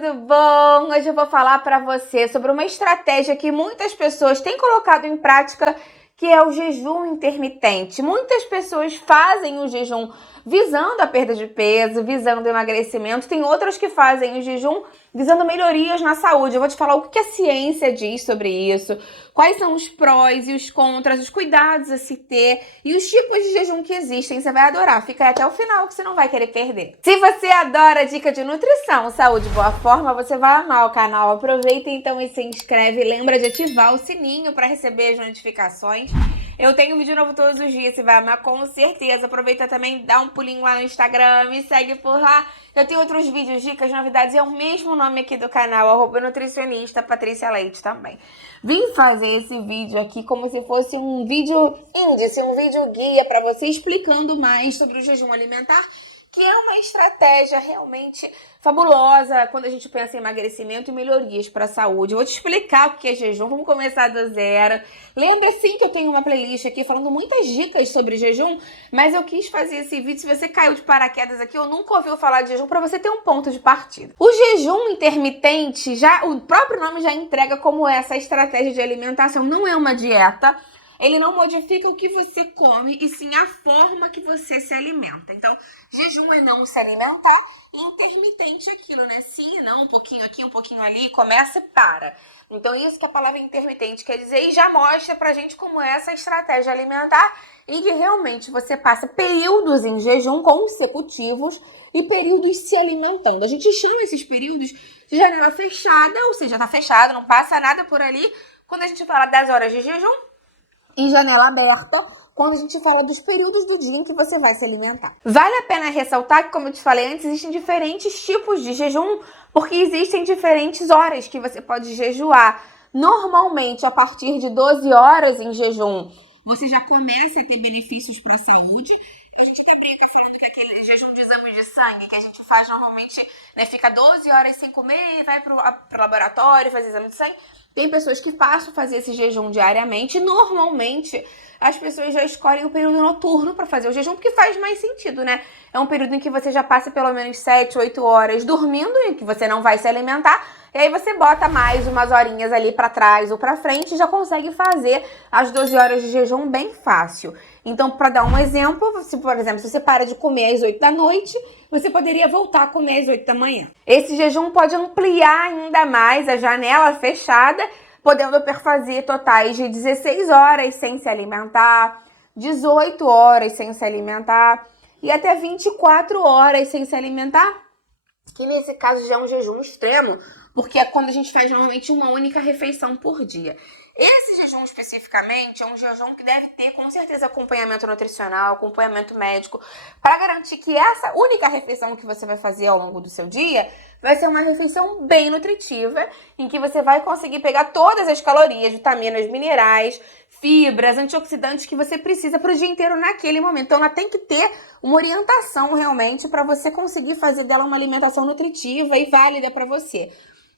tudo bom? Hoje eu vou falar para você sobre uma estratégia que muitas pessoas têm colocado em prática, que é o jejum intermitente. Muitas pessoas fazem o jejum visando a perda de peso, visando o emagrecimento. Tem outras que fazem o jejum visando melhorias na saúde. Eu vou te falar o que a ciência diz sobre isso, quais são os prós e os contras, os cuidados a se ter e os tipos de jejum que existem. Você vai adorar. Fica aí até o final que você não vai querer perder. Se você adora dica de nutrição, saúde e boa forma, você vai amar o canal. Aproveita então e se inscreve. Lembra de ativar o sininho para receber as notificações. Eu tenho vídeo novo todos os dias, você vai amar com certeza. Aproveita também, dá um pulinho lá no Instagram, me segue por lá. Eu tenho outros vídeos, dicas, novidades, é o mesmo nome aqui do canal, @nutricionista Patrícia Leite também. Vim fazer esse vídeo aqui como se fosse um vídeo índice, um vídeo guia para você explicando mais sobre o jejum alimentar, que é uma estratégia realmente fabulosa quando a gente pensa em emagrecimento e melhorias para a saúde. Eu vou te explicar o que é jejum, vamos começar do zero. Lembra sim que eu tenho uma playlist aqui falando muitas dicas sobre jejum, mas eu quis fazer esse vídeo, se você caiu de paraquedas aqui ou nunca ouviu falar de jejum, para você ter um ponto de partida. O jejum intermitente, o próprio nome já entrega como essa estratégia de alimentação, não é uma dieta. Ele não modifica o que você come, e sim a forma que você se alimenta. Então, jejum é não se alimentar, e intermitente é aquilo, né? Sim, não, um pouquinho aqui, um pouquinho ali, começa e para. Então, isso que a palavra intermitente quer dizer, e já mostra pra gente como é essa estratégia alimentar, e que realmente você passa períodos em jejum consecutivos e períodos se alimentando. A gente chama esses períodos de janela fechada, ou seja, tá fechado, não passa nada por ali. Quando a gente fala das horas de jejum, em janela aberta, quando a gente fala dos períodos do dia em que você vai se alimentar. Vale a pena ressaltar que, como eu te falei antes, existem diferentes tipos de jejum, porque existem diferentes horas que você pode jejuar. Normalmente, a partir de 12 horas em jejum, você já começa a ter benefícios para a saúde. A gente até brinca falando que aquele jejum de exame de sangue que a gente faz normalmente, né, fica 12 horas sem comer, vai pro laboratório, faz exame de sangue. Tem pessoas que passam a fazer esse jejum diariamente. Normalmente, as pessoas já escolhem o período noturno para fazer o jejum, porque faz mais sentido, né? É um período em que você já passa pelo menos 7, 8 horas dormindo, em que você não vai se alimentar. E aí você bota mais umas horinhas ali para trás ou para frente e já consegue fazer as 12 horas de jejum bem fácil. Então, para dar um exemplo, se, por exemplo, se você para de comer às 8 da noite, você poderia voltar a comer às 8 da manhã. Esse jejum pode ampliar ainda mais a janela fechada, podendo fazer totais de 16 horas sem se alimentar, 18 horas sem se alimentar e até 24 horas sem se alimentar, que nesse caso já é um jejum extremo, porque é quando a gente faz normalmente uma única refeição por dia. Esse jejum especificamente é um jejum que deve ter com certeza acompanhamento nutricional, acompanhamento médico, para garantir que essa única refeição que você vai fazer ao longo do seu dia vai ser uma refeição bem nutritiva, em que você vai conseguir pegar todas as calorias, vitaminas, minerais, fibras, antioxidantes que você precisa para o dia inteiro naquele momento. Então ela tem que ter uma orientação realmente para você conseguir fazer dela uma alimentação nutritiva e válida para você.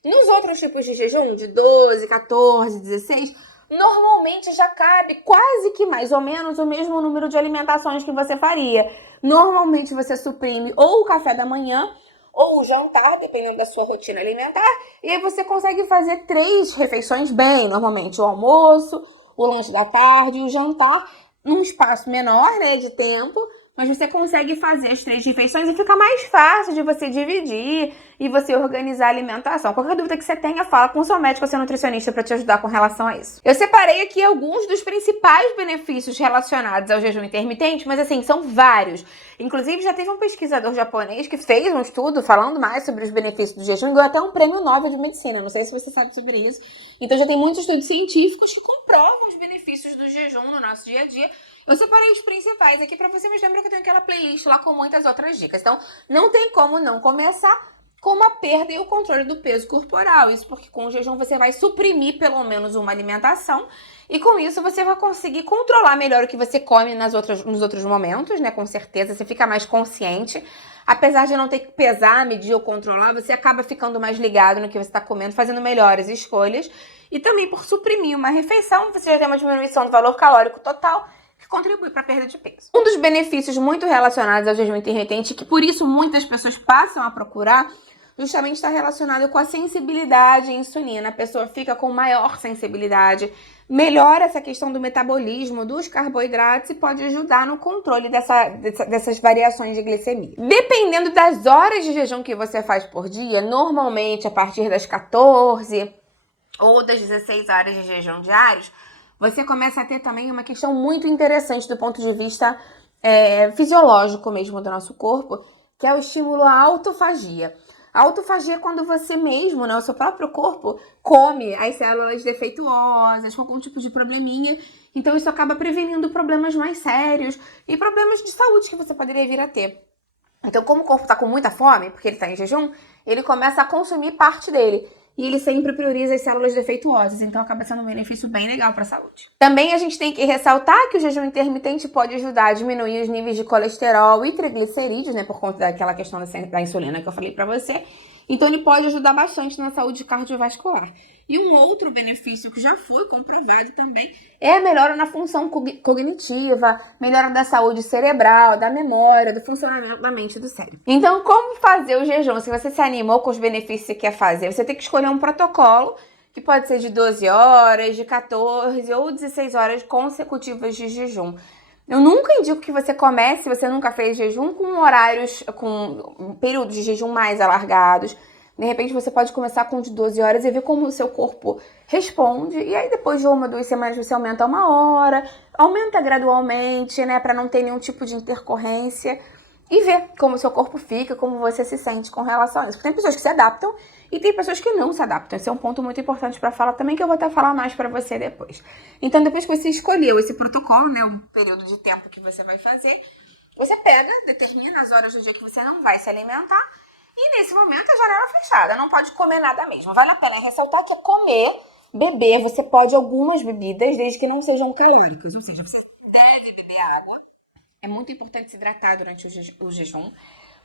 Nos outros tipos de jejum, de 12, 14, 16, normalmente já cabe quase que mais ou menos o mesmo número de alimentações que você faria. Normalmente você suprime ou o café da manhã ou o jantar, dependendo da sua rotina alimentar, e aí você consegue fazer 3 refeições bem, normalmente o almoço, o lanche da tarde e o jantar, num espaço menor, né, de tempo, mas você consegue fazer as 3 refeições e fica mais fácil de você dividir e você organizar a alimentação. Qualquer dúvida que você tenha, fala com o seu médico ou seu nutricionista para te ajudar com relação a isso. Eu separei aqui alguns dos principais benefícios relacionados ao jejum intermitente, mas assim, são vários. Inclusive, já teve um pesquisador japonês que fez um estudo falando mais sobre os benefícios do jejum e ganhou até um prêmio Nobel de Medicina. Não sei se você sabe sobre isso. Então, já tem muitos estudos científicos que comprovam os benefícios do jejum no nosso dia a dia. Eu separei os principais aqui pra você, mas lembra que eu tenho aquela playlist lá com muitas outras dicas. Então, não tem como não começar com a perda e o controle do peso corporal. Isso porque com o jejum você vai suprimir pelo menos uma alimentação e com isso você vai conseguir controlar melhor o que você come nos outros momentos, né? Com certeza, você fica mais consciente. Apesar de não ter que pesar, medir ou controlar, você acaba ficando mais ligado no que você está comendo, fazendo melhores escolhas. E também por suprimir uma refeição, você já tem uma diminuição do valor calórico total, que contribui para a perda de peso. Um dos benefícios muito relacionados ao jejum intermitente, que por isso muitas pessoas passam a procurar, justamente está relacionado com a sensibilidade à insulina. A pessoa fica com maior sensibilidade, melhora essa questão do metabolismo dos carboidratos e pode ajudar no controle dessas variações de glicemia. Dependendo das horas de jejum que você faz por dia, normalmente a partir das 14 ou das 16 horas de jejum diários, você começa a ter também uma questão muito interessante do ponto de vista fisiológico mesmo do nosso corpo, que é o estímulo à autofagia. A autofagia é quando você mesmo, né, o seu próprio corpo, come as células defeituosas, com algum tipo de probleminha. Então isso acaba prevenindo problemas mais sérios e problemas de saúde que você poderia vir a ter. Então, como o corpo está com muita fome, porque ele está em jejum, ele começa a consumir parte dele. E ele sempre prioriza as células defeituosas, então acaba sendo um benefício bem legal para a saúde. Também a gente tem que ressaltar que o jejum intermitente pode ajudar a diminuir os níveis de colesterol e triglicerídeos, né, por conta daquela questão da insulina que eu falei para você. Então ele pode ajudar bastante na saúde cardiovascular. E um outro benefício que já foi comprovado também é a melhora na função cognitiva, melhora da saúde cerebral, da memória, do funcionamento da mente e do cérebro. Então, como fazer o jejum? Se você se animou com os benefícios que você quer fazer, você tem que escolher um protocolo que pode ser de 12 horas, de 14 ou 16 horas consecutivas de jejum. Eu nunca indico que você comece, se você nunca fez jejum, com períodos de jejum mais alargados. De repente, você pode começar com de 12 horas e ver como o seu corpo responde. E aí, depois de 1 ou 2 semanas, você aumenta 1 hora, aumenta gradualmente, né, para não ter nenhum tipo de intercorrência. E ver como o seu corpo fica, como você se sente com relação a isso. Porque tem pessoas que se adaptam e tem pessoas que não se adaptam. Esse é um ponto muito importante para falar também, que eu vou até falar mais para você depois. Então, depois que você escolheu esse protocolo, né, o período de tempo que você vai fazer, você pega, determina as horas do dia que você não vai se alimentar e, nesse momento, a janela fechada. Não pode comer nada mesmo. Vale a pena ressaltar que é comer, beber. Você pode algumas bebidas, desde que não sejam calóricas. Ou seja, você deve beber água. É muito importante se hidratar durante o jejum.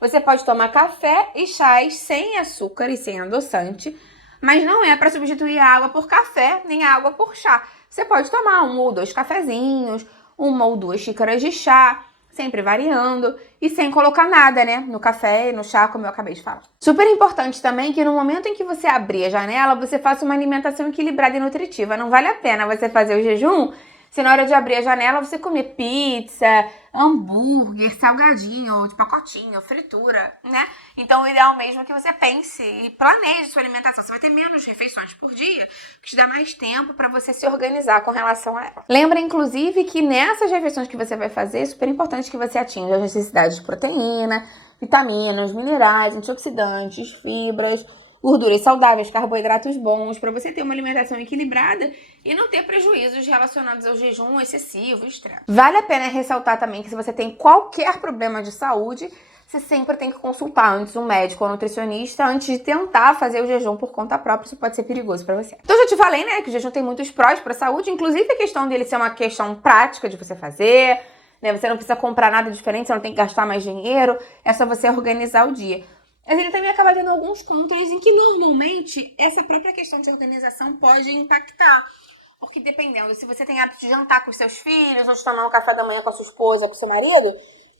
Você pode tomar café e chás sem açúcar e sem adoçante, mas não é para substituir a água por café, nem a água por chá. Você pode tomar 1 ou 2 cafezinhos, 1 ou 2 xícaras de chá, sempre variando e sem colocar nada, né, no café e no chá, como eu acabei de falar. Super importante também que no momento em que você abrir a janela, você faça uma alimentação equilibrada e nutritiva. Não vale a pena você fazer o jejum se na hora de abrir a janela você comer pizza, hambúrguer, salgadinho, ou de pacotinho, fritura, né? Então o ideal mesmo é que você pense e planeje sua alimentação. Você vai ter menos refeições por dia, que te dá mais tempo para você se organizar com relação a ela. Lembra, inclusive, que nessas refeições que você vai fazer, é super importante que você atinja as necessidades de proteína, vitaminas, minerais, antioxidantes, fibras, gorduras saudáveis, carboidratos bons, para você ter uma alimentação equilibrada e não ter prejuízos relacionados ao jejum excessivo e estresse. Vale a pena ressaltar também que se você tem qualquer problema de saúde, você sempre tem que consultar antes um médico ou nutricionista antes de tentar fazer o jejum por conta própria. Isso pode ser perigoso para você. Então, eu já te falei, né, que o jejum tem muitos prós para a saúde, inclusive a questão dele ser uma questão prática de você fazer, né? Você não precisa comprar nada diferente, você não tem que gastar mais dinheiro, é só você organizar o dia. Mas ele também acaba tendo alguns contras em que, normalmente, essa própria questão de organização pode impactar. Porque dependendo, se você tem hábito de jantar com os seus filhos, ou de tomar um café da manhã com a sua esposa, com o seu marido,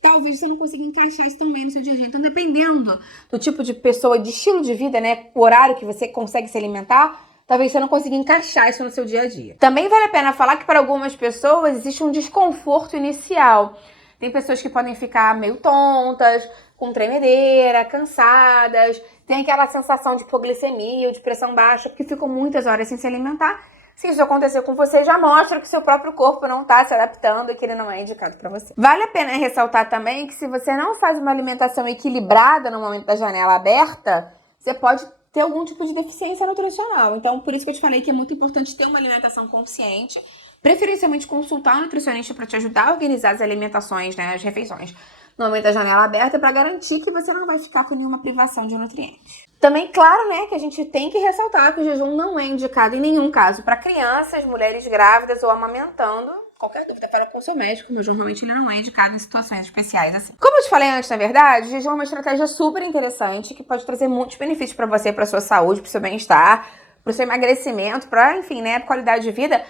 talvez você não consiga encaixar isso também no seu dia a dia. Então, dependendo do tipo de pessoa, de estilo de vida, né, o horário que você consegue se alimentar, talvez você não consiga encaixar isso no seu dia a dia. Também vale a pena falar que para algumas pessoas existe um desconforto inicial. Tem pessoas que podem ficar meio tontas, com tremedeira, cansadas, tem aquela sensação de hipoglicemia ou de pressão baixa, porque ficam muitas horas sem se alimentar. Se isso acontecer com você, já mostra que seu próprio corpo não está se adaptando e que ele não é indicado para você. Vale a pena ressaltar também que se você não faz uma alimentação equilibrada no momento da janela aberta, você pode ter algum tipo de deficiência nutricional. Então, por isso que eu te falei que é muito importante ter uma alimentação consciente, preferencialmente consultar um nutricionista para te ajudar a organizar as alimentações, né, as refeições, no momento da janela aberta, para garantir que você não vai ficar com nenhuma privação de nutrientes. Também, claro, né, que a gente tem que ressaltar que o jejum não é indicado em nenhum caso para crianças, mulheres grávidas ou amamentando. Qualquer dúvida, fala com o seu médico, mas normalmente ele não é indicado em situações especiais assim. Como eu te falei antes, na verdade, o jejum é uma estratégia super interessante que pode trazer muitos benefícios para você, para sua saúde, para o seu bem-estar, para o seu emagrecimento, para, enfim, né, qualidade de vida.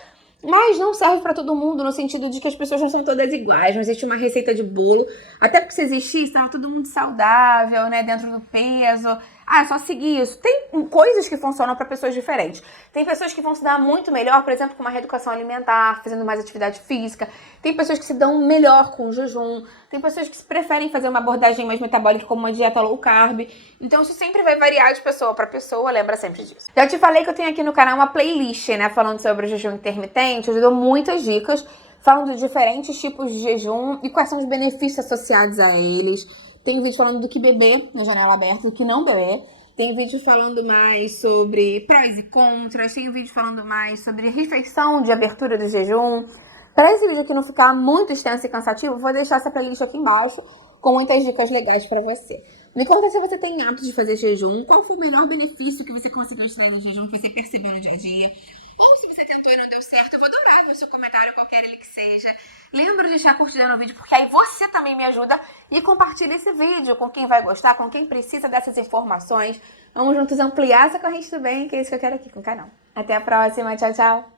Mas não serve para todo mundo, no sentido de que as pessoas não são todas iguais, não existe uma receita de bolo. Até porque se existisse, estava todo mundo saudável, né, dentro do peso. Ah, é só seguir isso. Tem coisas que funcionam para pessoas diferentes. Tem pessoas que vão se dar muito melhor, por exemplo, com uma reeducação alimentar, fazendo mais atividade física. Tem pessoas que se dão melhor com o jejum. Tem pessoas que preferem fazer uma abordagem mais metabólica, como uma dieta low carb. Então isso sempre vai variar de pessoa para pessoa, lembra sempre disso. Já te falei que eu tenho aqui no canal uma playlist, né, falando sobre o jejum intermitente. Eu te dou muitas dicas, falando de diferentes tipos de jejum e quais são os benefícios associados a eles. Tem vídeo falando do que beber na janela aberta, do que não beber. Tem vídeo falando mais sobre prós e contras. Tem vídeo falando mais sobre refeição de abertura do jejum. Para esse vídeo aqui não ficar muito extenso e cansativo, vou deixar essa playlist aqui embaixo com muitas dicas legais para você. Me conta se você tem hábito de fazer jejum, qual foi o melhor benefício que você conseguiu extrair do jejum, que você percebeu no dia a dia. Ou se você tentou e não deu certo, eu vou adorar ver o seu comentário, qualquer ele que seja. Lembra de deixar curtida no vídeo, porque aí você também me ajuda. E compartilha esse vídeo com quem vai gostar, com quem precisa dessas informações. Vamos juntos ampliar essa corrente do bem, que é isso que eu quero aqui com o canal. Até a próxima, tchau, tchau!